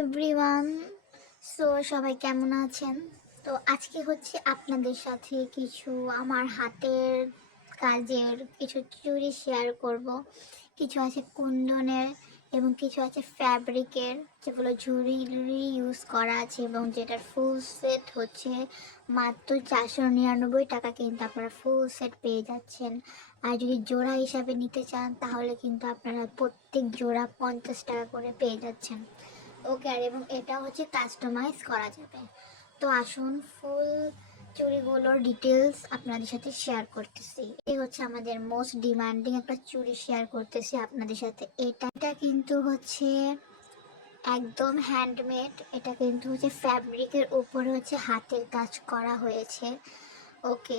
Everyone so সবাই কেমন আছেন? তো আজকে হচ্ছে আপনাদের সাথে কিছু আমার হাতের কাজের কিছু চুড়ি শেয়ার করব। কিছু আছে কুন্দনের এবং কিছু আছে ফ্যাব্রিকের যেগুলো ঝুরি ঝুড়ি ইউজ করা আছে এবং যেটার ফুল সেট হচ্ছে মাত্র চারশো নিরানব্বই টাকা কিন্তু আপনারা ফুল সেট পেয়ে যাচ্ছেন। আর যদি জোড়া হিসাবে নিতে চান, তাহলে কিন্তু আপনারা প্রত্যেক জোড়া পঞ্চাশ টাকা করে পেয়ে যাচ্ছেন। ওকে, আর এবং এটা হচ্ছে কাস্টমাইজ করা যাবে। তো আসুন ফুল চুড়িগুলোর ডিটেলস আপনাদের সাথে শেয়ার করতেছি। এই হচ্ছে আমাদের মোস্ট ডিমান্ডিং একটা চুড়ি শেয়ার করতেছি আপনাদের সাথে। এটা কিন্তু হচ্ছে একদম হ্যান্ডমেড এটা কিন্তু হচ্ছে ফ্যাব্রিকের উপরে হচ্ছে হাতের কাজ করা হয়েছে। ওকে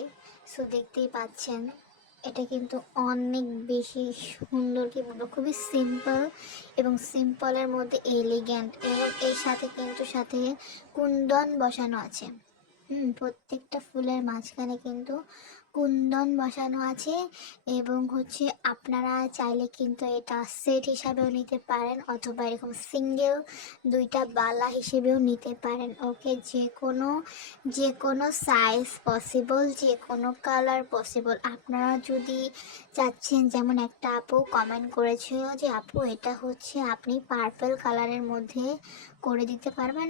সো দেখতেই পাচ্ছেন। এটা কিন্তু অনেক বেশি সুন্দর কি বলব খুবই সিম্পল এবং সিম্পলের মধ্যে এলিগ্যান্ট এবং এর সাথে কিন্তু সাথে কুন্দন বসানো আছে। হুম, প্রত্যেকটা ফুলের মাঝখানে কিন্তু কুন্দন বসানো আছে এবং হচ্ছে আপনারা চাইলে কিন্তু এটা সেট হিসাবেও নিতে পারেন অথবা এরকম সিঙ্গেল দুইটা বালা হিসেবেও নিতে পারেন। ওকে যে কোনো যে কোনো সাইজ পসিবল যে কোনো কালার পসিবল আপনারা যদি চাচ্ছেন, যেমন একটা আপু কমেন্ট করেছিল যে, আপু, এটা হচ্ছে আপনি পার্পল কালারের মধ্যে করে দিতে পারবেন?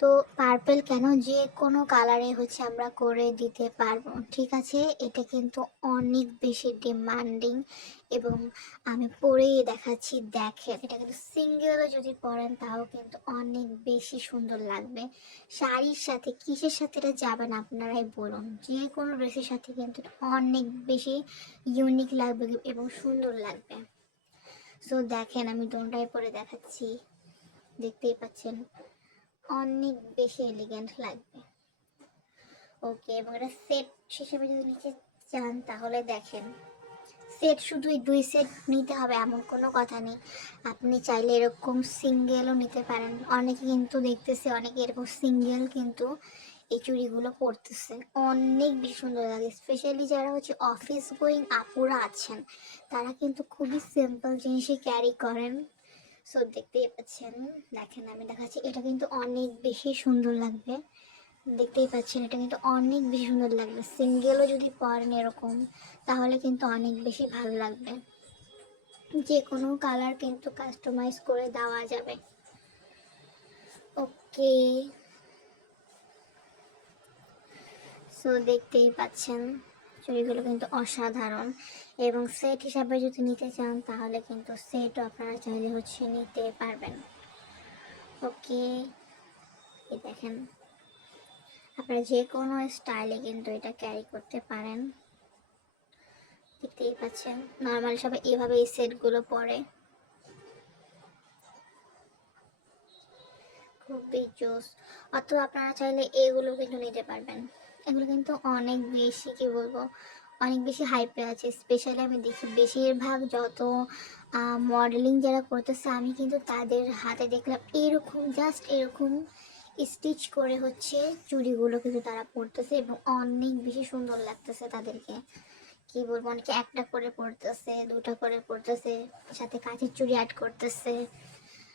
তো পার্পল কেন? যে কোনো কালারে হচ্ছে আমরা করে দিতে পারব। ঠিক আছে? এটা কিন্তু অনেক বেশি ডিমান্ডিং এবং আমি পরেই দেখাচ্ছি, দেখেন। এটা কিন্তু সিঙ্গেলও যদি পরেন তাও কিন্তু অনেক বেশি সুন্দর লাগবে। শাড়ির সাথে কিসের সাথে এটা যাবেন আপনারাই বলুন। যে কোনো ড্রেসের সাথে কিন্তু অনেক বেশি ইউনিক লাগবে এবং সুন্দর লাগবে। সো দেখেন, আমি দোনটাই পরে দেখাচ্ছি। দেখতেই পাচ্ছেন, অনেক বেশি এলিগেন্ট লাগবে। ওকে এবং এটা সেট হিসেবে যদি নিতে চান তাহলে দেখেন। সেট শুধুই দুই সেট নিতে হবে, এমন কোনো কথা নেই। আপনি চাইলে এরকম সিঙ্গেলও নিতে পারেন। অনেকে কিন্তু দেখতেছে, অনেকে এরকম সিঙ্গেল কিন্তু এই চুড়িগুলো পরতেছে। অনেক বেশি সুন্দর লাগে স্পেশালি যারা হচ্ছে অফিস গোয়িং আপুরা আছেন, তারা কিন্তু খুবই সিম্পল জিনিসই ক্যারি করেন। সো দেখতেই পাচ্ছেন, দেখেন, আমি দেখাচ্ছি, এটা কিন্তু অনেক বেশি সুন্দর লাগবে। দেখতেই পাচ্ছেন, এটা কিন্তু অনেক বেশি সুন্দর লাগবে। সিঙ্গেলও যদি পরেন এরকম, তাহলে কিন্তু অনেক বেশি ভালো লাগবে। যে কোনো কালার কিন্তু কাস্টমাইজ করে দেওয়া যাবে। ওকে সো দেখতেই পাচ্ছেন, চুড়িগুলো কিন্তু অসাধারণ। এবং সেট হিসাবে যদি নিতে চান, তাহলে কিন্তু সেটও আপনারা চাইলে হচ্ছে নিতে পারবেন। ওকে দেখেন। আপনারা যে কোনো স্টাইলে কিন্তু এটা ক্যারি করতে পারেন। দেখতেই পাচ্ছেন নর্মাল সবাই এইভাবে এই সেটগুলো পরে। খুবই জোস। অথবা আপনারা চাইলে এগুলো কিন্তু নিতে পারবেন। এগুলো কিন্তু অনেক বেশি, কি বলব, অনেক বেশি হাইপে আছে। স্পেশালি আমি দেখি বেশিরভাগ যত মডেলিং যারা করতেছে, আমি কিন্তু তাদের হাতে দেখলাম, এরকম জাস্ট এরকম স্টিচ করে হচ্ছে চুড়িগুলো কিন্তু তারা পরতেছে এবং অনেক বেশি সুন্দর লাগতেছে তাদেরকে। কি বলব, অনেকে একটা করে পরতেছে, দুটা করে পরতেছে, সাথে কাঁচের চুড়ি অ্যাড করতেছে।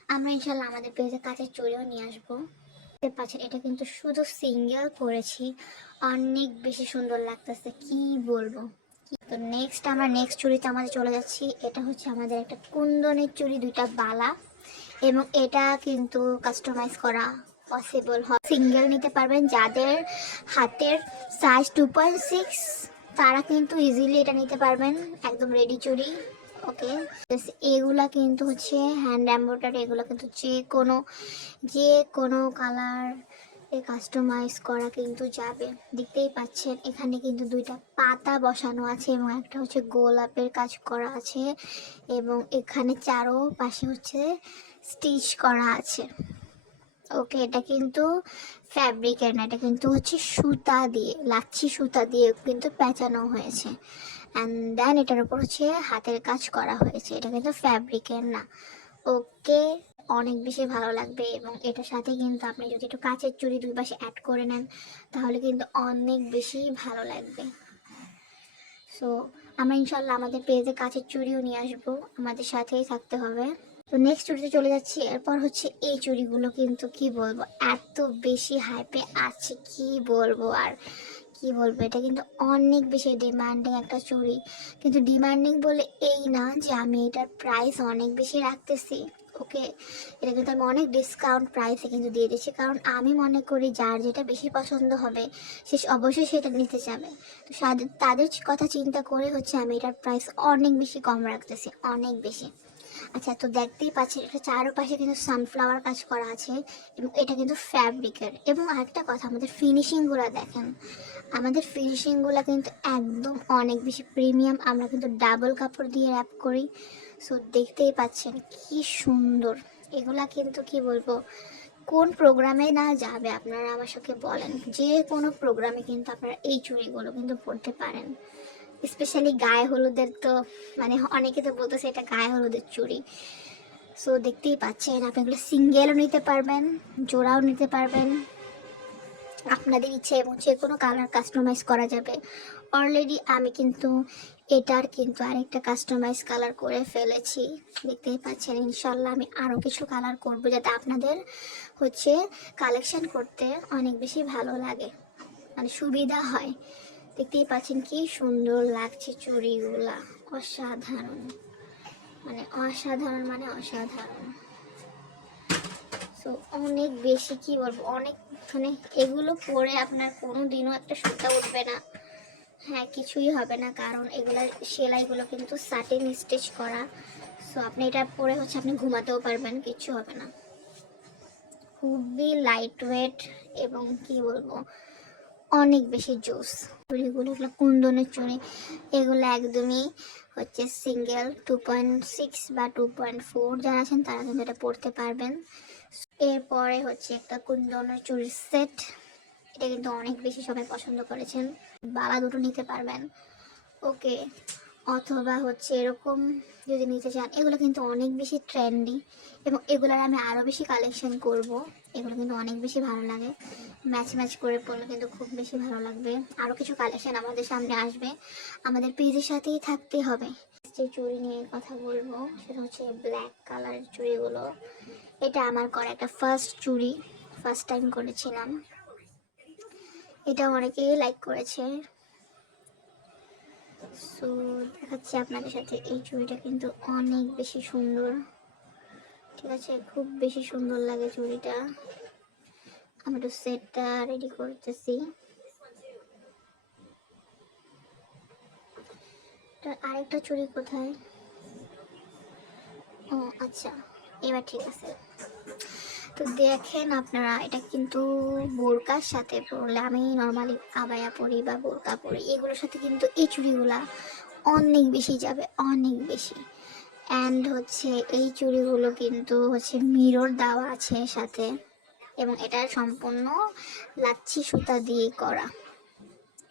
আমরা ইনশাল্লাহ আমাদের পেজে কাঁচের চুড়িও নিয়ে আসব। পাচ্ছেন, এটা কিন্তু শুধু সিঙ্গেল করেছি অনেক বেশি সুন্দর লাগতেছে, কি বলব। তো নেক্সট আমরা নেক্সট চুড়িতে আমাদের চলে যাচ্ছি। এটা হচ্ছে আমাদের একটা কুন্দনের চুড়ি, দুইটা বালা। এবং এটা কিন্তু কাস্টমাইজ করা। পসিবল হয়। সিঙ্গেল নিতে পারবেন, যাদের হাতের সাইজ টু পয়েন্ট সিক্স তারা কিন্তু ইজিলি এটা নিতে পারবেন, একদম রেডি চুড়ি ওকে এগুলা কিন্তু হচ্ছে হ্যান্ড এম্ব্রয়ডারি এগুলো কিন্তু যে কোনো যে কোনো কালার কাস্টমাইজ করা কিন্তু যাবে। দেখতেই পাচ্ছেন, এখানে কিন্তু দুইটা পাতা বসানো আছে এবং একটা হচ্ছে গোলাপের কাজ করা আছে এবং এখানে চারো পাশে হচ্ছে স্টিচ করা আছে। ওকে, এটা কিন্তু ফ্যাব্রিকের না, এটা কিন্তু হচ্ছে সুতা দিয়ে, লাচ্ছি সুতা দিয়ে কিন্তু পেঁচানো হয়েছে। অ্যান্ড দেন এটার উপর হচ্ছে হাতের কাজ করা হয়েছে, এটা কিন্তু ফ্যাব্রিকের না। ওকে, অনেক বেশি ভালো লাগবে এবং এটার সাথে কিন্তু আপনি যদি একটু কাঁচের চুড়ি দুই পাশে অ্যাড করে নেন, তাহলে কিন্তু অনেক বেশি ভালো লাগবে। সো আমরা ইনশাল্লাহ আমাদের পেজে কাঁচের চুড়িও নিয়ে আসব, আমাদের সাথেই থাকতে হবে। নেক্সট চুড়িতে চলে যাচ্ছি। এরপর হচ্ছে এই চুরিগুলো কিন্তু কি বলব? এত বেশি হাইপে আছে, কি বলব আর কি বলব? এটা কিন্তু অনেক বেশি ডিমান্ডিং একটা চুড়ি কিন্তু ডিমান্ডিং বলে এই না যে আমি এটার প্রাইস অনেক বেশি রাখতেছি ওকে এটা কিন্তু আমি অনেক ডিসকাউন্ট প্রাইসে কিন্তু দিয়ে দিচ্ছি। কারণ আমি মনে করি যার যেটা বেশি পছন্দ হবে, সে অবশ্যই সেটা নিতে যাবে তো তাদের কথা চিন্তা করে হচ্ছে আমি এটার প্রাইস অনেক বেশি কম রাখতেছি, অনেক বেশি। আচ্ছা তো দেখতেই পাচ্ছেন, এটা চারপাশে কিন্তু সানফ্লাওয়ার কাজ করা আছে এবং এটা কিন্তু ফ্যাব্রিকের এবং আরেকটা কথা, আমাদের ফিনিশিংগুলো দেখেন। আমাদের ফিনিশিংগুলো কিন্তু একদম অনেক বেশি প্রিমিয়াম আমরা কিন্তু ডাবল কাপড় দিয়ে র্যাপ করি। সো দেখতেই পাচ্ছেন, কি সুন্দর। এগুলা কিন্তু কি বলব, কোন প্রোগ্রামে না যাবে, আপনারা আমার সাথে বলেন। যে কোনো প্রোগ্রামে কিন্তু আপনারা এই চুড়িগুলো কিন্তু পরতে পারেন। স্পেশালি গায়ে হলুদের তো মানে অনেকে তো বলতেছে এটা গায়ে হলুদের চুড়ি। সো দেখতেই পাচ্ছেন আপনি এগুলো সিঙ্গেলও নিতে পারবেন, জোড়াও নিতে পারবেন। আপনাদের ইচ্ছে এবং যে কোনো কালার কাস্টমাইজ করা যাবে। অলরেডি আমি কিন্তু এটার কিন্তু আরেকটা কাস্টমাইজ কালার করে ফেলেছি। দেখতেই পাচ্ছেন ইনশাল্লাহ আমি আরও কিছু কালার করব যাতে আপনাদের হচ্ছে কালেকশন করতে অনেক বেশি ভালো লাগে মানে সুবিধা হয়। দেখতেই পাচ্ছেন কি সুন্দর লাগছে চুড়িগুলা। অসাধারণ। মানে অসাধারণ মানে অসাধারণ। তো অনেক বেশি কি বলব, অনেক মানে এগুলো পরে আপনার কোনো দিনও একটা সুতা উঠবে না। হ্যাঁ কিছুই হবে না, কারণ এগুলার সেলাইগুলো কিন্তু সাটিন স্টিচ করা। সো আপনি এটা পরে হচ্ছে আপনি ঘুমাতেও পারবেন কিছু হবে না। খুবই লাইট ওয়েট এবং কি বলব অনেক বেশি জোস। চুড়িগুলো এগুলো কুন্দনের চুড়ি, এগুলো একদমই হচ্ছে সিঙ্গেল টু পয়েন্ট সিক্স বা টু পয়েন্ট ফোর যারা আছেন তারা কিন্তু এটা পড়তে পারবেন। এরপরে হচ্ছে একটা কুন্দনের চুড়ির সেট এটা কিন্তু অনেক বেশি সবাই পছন্দ করেছেন। বালা দুটো নিতে পারবেন। ওকে, অথবা হচ্ছে এরকম যদি নিতে চান, এগুলো কিন্তু অনেক বেশি ট্রেন্ডি এবং এগুলোর আমি আরও বেশি কালেকশন করব। এগুলো কিন্তু অনেক বেশি ভালো লাগে। ম্যাচ ম্যাচ করে পড়লে কিন্তু খুব বেশি ভালো লাগবে। আরও কিছু কালেকশন আমাদের সামনে আসবে। আমাদের পেজের সাথেই থাকতে হবে। যে চুড়ি নিয়ে কথা বলব, সেটা হচ্ছে ব্ল্যাক কালারের চুড়িগুলো। এটা আমার করা একটা ফার্স্ট চুড়ি ফার্স্ট টাইম করেছিলাম। এটা অনেকেই লাইক করেছে। সো দেখাচ্ছি আপনাদের সাথে। এই চুড়িটা কিন্তু অনেক বেশি সুন্দর। ঠিক আছে? খুব বেশি সুন্দর লাগে চুড়িটা। আমি একটু সেটটা রেডি করতেছি। আরেকটা চুড়ি কোথায়? ও আচ্ছা এবার ঠিক আছে। তো দেখেন আপনারা, এটা কিন্তু বোরকার সাথে পরলে আমি নর্মালি আবায়া পরি বা বোরকা পরি, এগুলোর সাথে কিন্তু এই চুড়িগুলা অনেক বেশি যাবে, অনেক বেশি। অ্যান্ড হচ্ছে এই চুড়িগুলো কিন্তু হচ্ছে মিরর দেওয়া আছে সাথে। এবং এটা সম্পূর্ণ লাচ্ছি সুতা দিয়ে করা।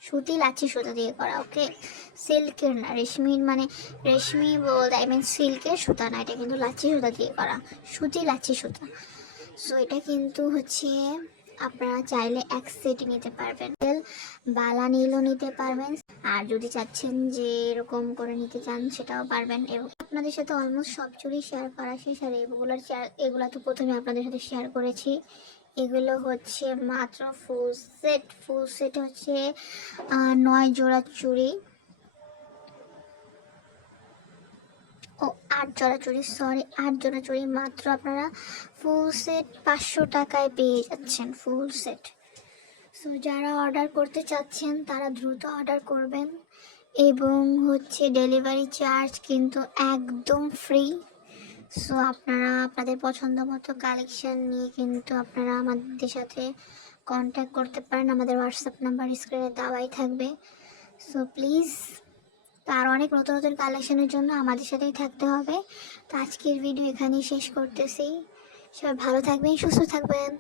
সুতি লাচ্ছি সুতা দিয়ে করা, ওকে? সিল্কের না, রেশমির মানে রেশমি বলতে আই মিন সিল্কের সুতা না, এটা কিন্তু লাচ্ছি সুতা দিয়ে করা, সুতি লাচ্ছি সুতা। সো এটা কিন্তু হচ্ছে আপনারা চাইলে এক সেট নিতে পারবেন। বালা নীলও নিতে পারবেন আর যদি চাচ্ছেন যে এরকম করে নিতে চান, সেটাও পারবেন। এবং আপনাদের সাথে অলমোস্ট সব চুরি শেয়ার করা শেষ। আর এগুলোর এগুলো তো প্রথমে আপনাদের সাথে শেয়ার করেছি। এগুলো হচ্ছে মাত্র ফুল সেট ফুল সেট হচ্ছে নয় জোড়া চুড়ি। ও, আট জোড়া চুড়ি সরি আট জোড়া চুড়ি মাত্র আপনারা ফুল সেট পাঁচশো টাকায় পেয়ে যাচ্ছেন ফুল সেট সো যারা অর্ডার করতে চাচ্ছেন, তারা দ্রুত অর্ডার করবেন এবং হচ্ছে ডেলিভারি চার্জ কিন্তু একদম ফ্রি সো আপনারা আপনাদের পছন্দ মতো কালেকশন নিয়ে কিন্তু আপনারা আমাদের সাথে কন্ট্যাক্ট করতে পারেন। আমাদের হোয়াটসঅ্যাপ নাম্বার স্ক্রিনে দেওয়াই থাকবে। সো প্লিজ তার অনেক নতুন নতুন কালেকশনের জন্য আমাদের সাথেই থাকতে হবে। তো আজকের ভিডিও এখানেই শেষ করতেছি। সবাই ভালো থাকবেন, সুস্থ থাকবেন।